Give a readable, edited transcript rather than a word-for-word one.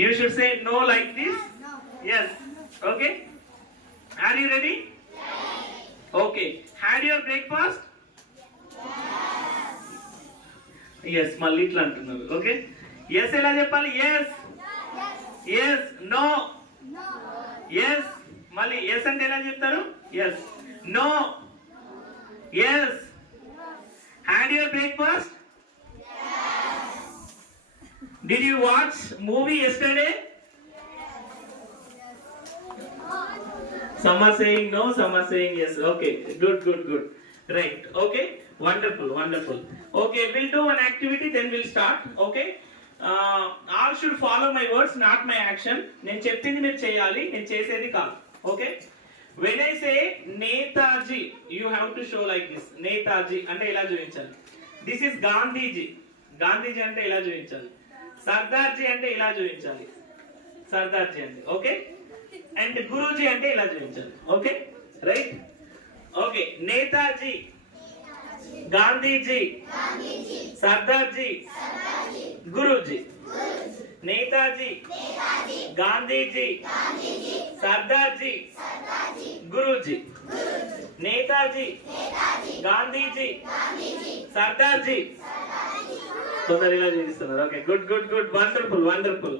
You should say no like this. Yes. Okay. Are you ready? Okay. Had your breakfast? Yes. మళ్ళీ ఇట్లా అంటున్నారు. Okay. Yes ఎలా చెప్పాలి? Yes yes. No yes. మళ్ళీ yes అంటే ఎలా చెప్తారు? Yes. No yes. Had your breakfast? Did you watch movie yesterday? Some are saying no, some are saying yes. Okay, good. Right. Okay, wonderful. Okay, we'll do one activity, then we'll start. Okay. All should follow my words, not my action. నేను చెప్పింది మీరు చేయాలి, నేను చేసేది కాదు. Okay. When I say Netaji, you have to show like this. Netaji అంటే ఇలా చూపించాలి. This is Gandhiji. Gandhiji అంటే ఇలా చూపించాలి. Sardarji అంటే ఇలా చూపించాలి. Sardarji అంటే ఓకే. అండ్ గురూజీ అంటే ఇలా చూపించాలి. Okay right. Okay. Netaji, Gandhiji, Sardarji, Guruji. Netaji, Gandhiji, Sardarji, Guruji. Netaji, Gandhiji, Sardarji. కొందరు ఇలా చూపిస్తున్నారు. Okay good wonderful.